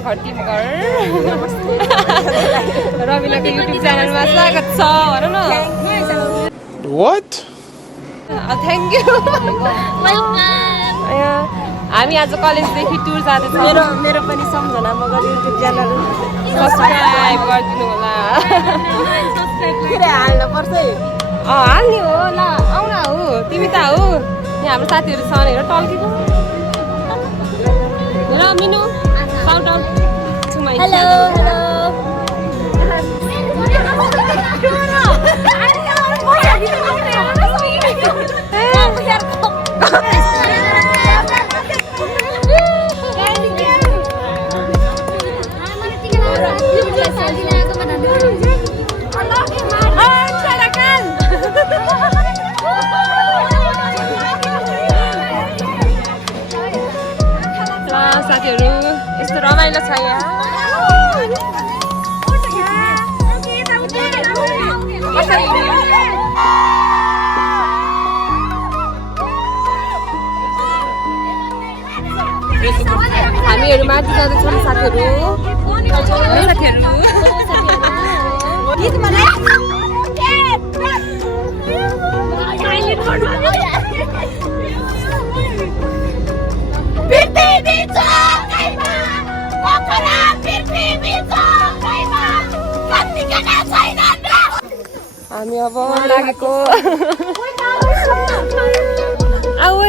घर टिम घर रविनाको युट्युब च्यानलमा स्वागत छ भन न What? थ्याङ्क यू हामी आज कलेजदेखि टुर जाँदैछौँ मेरो पनि सम्झना मगर युट्युब च्यानल सब्सक्राइब गरिदिनु होला हाल्नु पर्छ है हाल्ने हो ल आउन हो तिमी त हो यहाँ हाम्रो साथीहरू छ भनेर टल्केको र Minu shout out to my hello साथीहरू यस्तो रमाइलो छ यहाँ हामीहरू माथि जाँदैछौँ साथीहरू हामी अब लागेको आऊ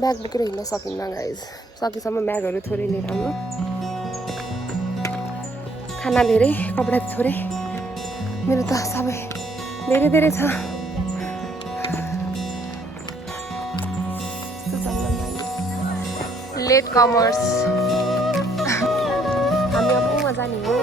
ब्याग बोकेर हिँड्न सकिन्न गाइज सकेसम्म ब्यागहरू थोरै लिएर आउनु खाना धेरै कपडा थोरै मेरो त सबै धेरै धेरै छ लेट कमर्स हामी अब उमा जाने हो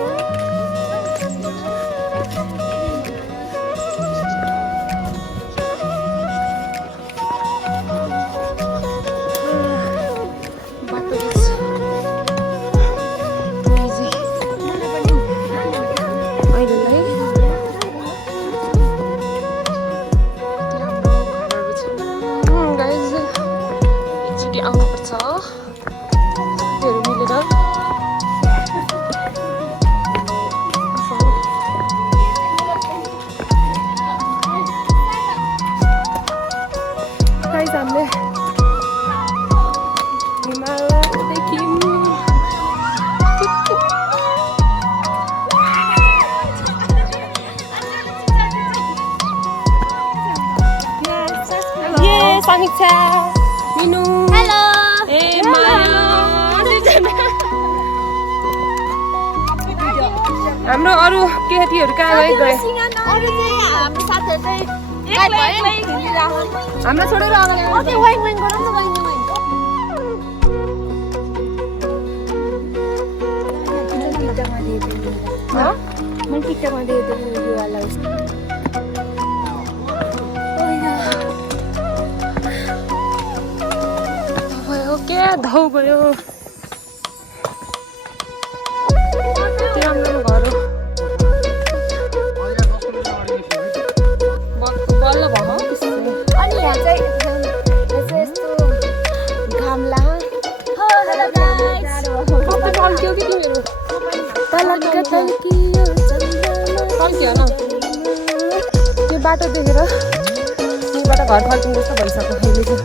समीक्षा मिनु हेलो ए माया हाम्रो अरू केटीहरू कहाँ गए हाम्रो छोडेर अगाडि क्या धाउ गयो राम्रो घर हो बल्ल भयो अनि यहाँ चाहिँ यस्तो घाम टल्क्यो कि तिमीहरू टल्क्यो न त्यो बाटो देखेर यहीँबाट घर फर्किनु जस्तो भइसक्यो अहिले चाहिँ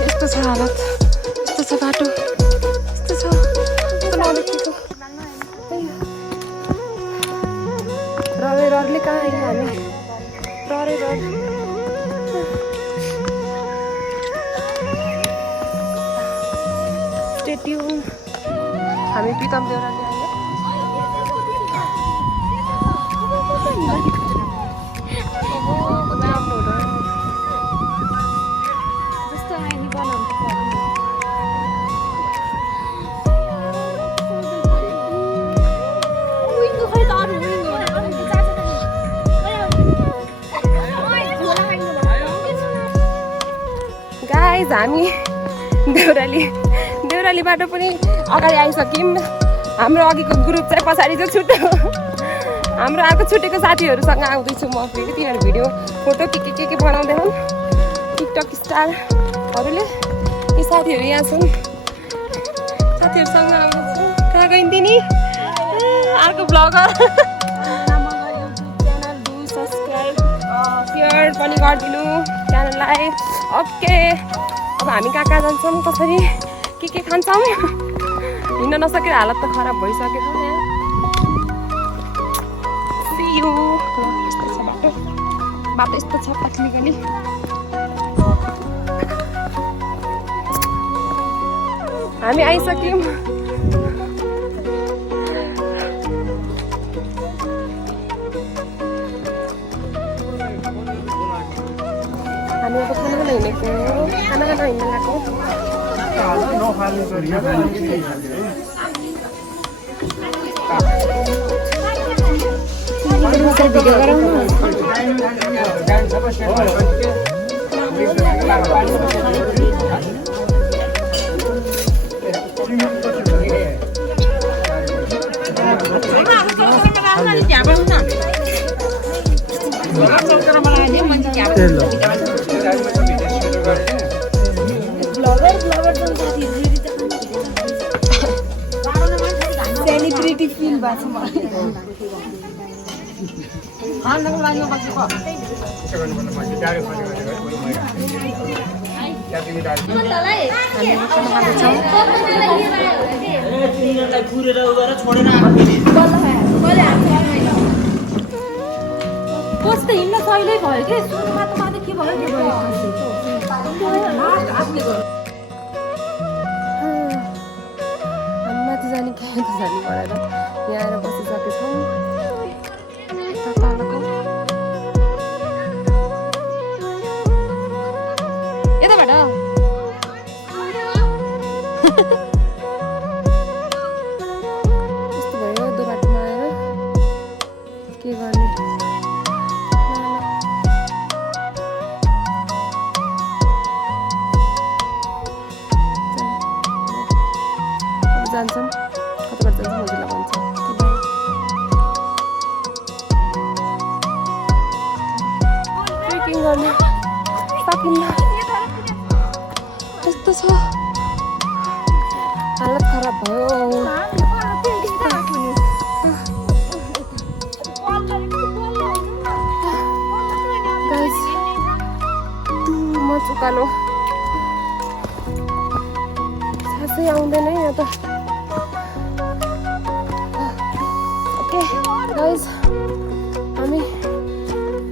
यस्तो छ हालत यस्तो छ बाटो यस्तो छ रले कहाँ आयो हामी ररे स्टेट्युन हामी प्रितम देउराले गाइज हामी देउरालीबाट पनि अगाडि आइसक्यौँ। हाम्रो अघिको ग्रुप चाहिँ पछाडि चाहिँ छुट्यो। हाम्रो अर्को छुटेको साथीहरूसँग आउँदैछु म फेरि। तिनीहरू भिडियो फोटो के बनाउँदैछन् टिकटक स्टारहरूले। यी साथीहरू यहाँ छन्, साथीहरूसँग आउँदैछु। कहाँ गइन्थ्यो नि अर्को ब्लगर। सेयर पनि गरिदिनु च्यानललाई। ओके, अब हामी कहाँ जान्छौँ, कसरी के खान्छौँ। हिँड्न नसकेर हालत त खराब भइसकेको छ यहाँ। See you। यस्तो छ बाटो यस्तो छ पतली गली। हामी आइसक्यौँ। हामी अब खाना हिँडेको, खाना हिँड्न गएको। भिडियो गराउनु सेलिब्रिटी फिल भएको छ मलाई। कस्तो हिँड्न सहिलै भयो कि सुरुमा त माथि के भयो के भयो। माथि जाने कहाँ जाने भनेर यहाँ आएर बसिसकेछौँ। यताबाट यस्तो भयो दो बाटोमा आएर के गर्ने। जान्छौँ कताबाट जान्छौँ हजुरलाई भन्छ। ट्रेकिङ गर्न सकिन्न, यस्तो छ हालत खराब भयो। गाइस म चुकालो सासै आउँदैन यहाँ त। ओके गाइस, हामी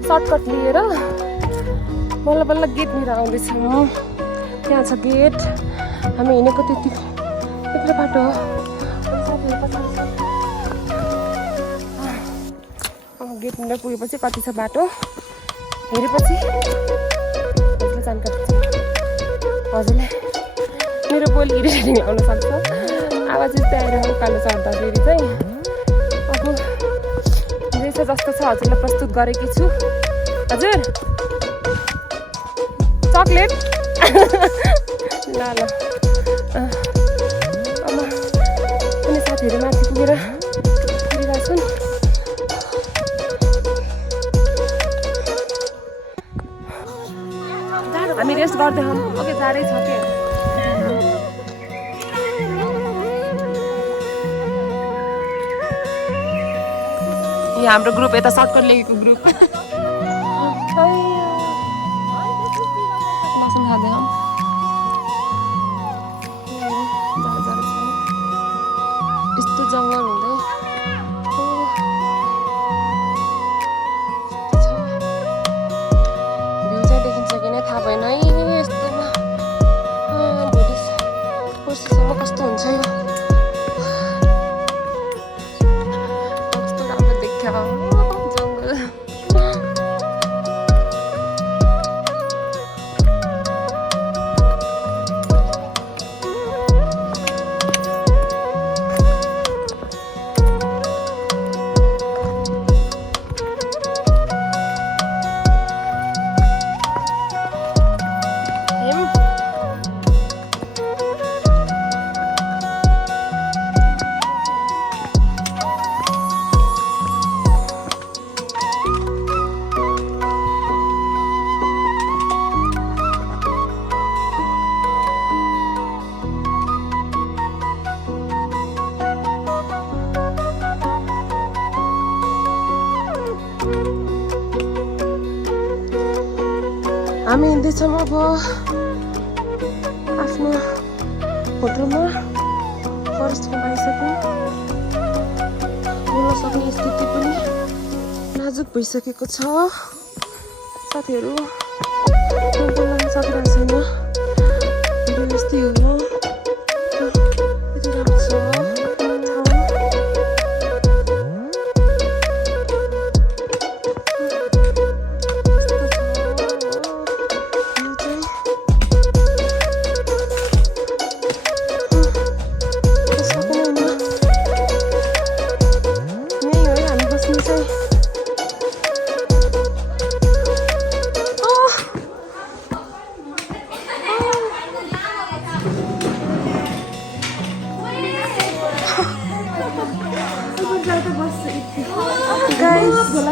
सर्टकट लिएर बल्ल बल्ल गेटनिर आउँदैछौँ। त्यहाँ छ गेट। हामी हिँडेको त्यत्रो बाटो हो। अब गेटनिर पुगेपछि कति छ बाटो हेरेपछि हजुरलाई जानकारी छ। हजुरले मेरो बोली इरिटेटिङ आउन सक्छ, आवाज यस्तै आएर उकालो चढ्दाखेरि चाहिँ। अब जे छ जस्तो छ हजुरलाई प्रस्तुत गरेकी छु। हजुर चक्लेट ल अब अनि साथीहरू माथि पुगेर पुगिरहेको छन्। हामी रेस्ट गर्दैछौँ। ओके, जाडै छ के। यहाँ हाम्रो ग्रुप यता सर्टकट लेखेको ग्रुप मौसम खाँदै हम यस्तो जङ्गल हुँदै भ्यू चाहिँ देखिन्छ कि नै थाहा भएन है। यस्तोमा भोलि पर्सिसम्म कस्तो हुन्छ यो। कस्तो राम्रो देख्छ जङ्गल। हामी हिँड्दैछौँ अब आफ्नो होटलमा फरेस्टमा आइसक्यौँ बोल्न सक्ने स्थिति पनि नाजुक भइसकेको छ साथीहरू बोल्न सकिरहेको छैन भिडियो यस्तै हो यति राम्रो छ guys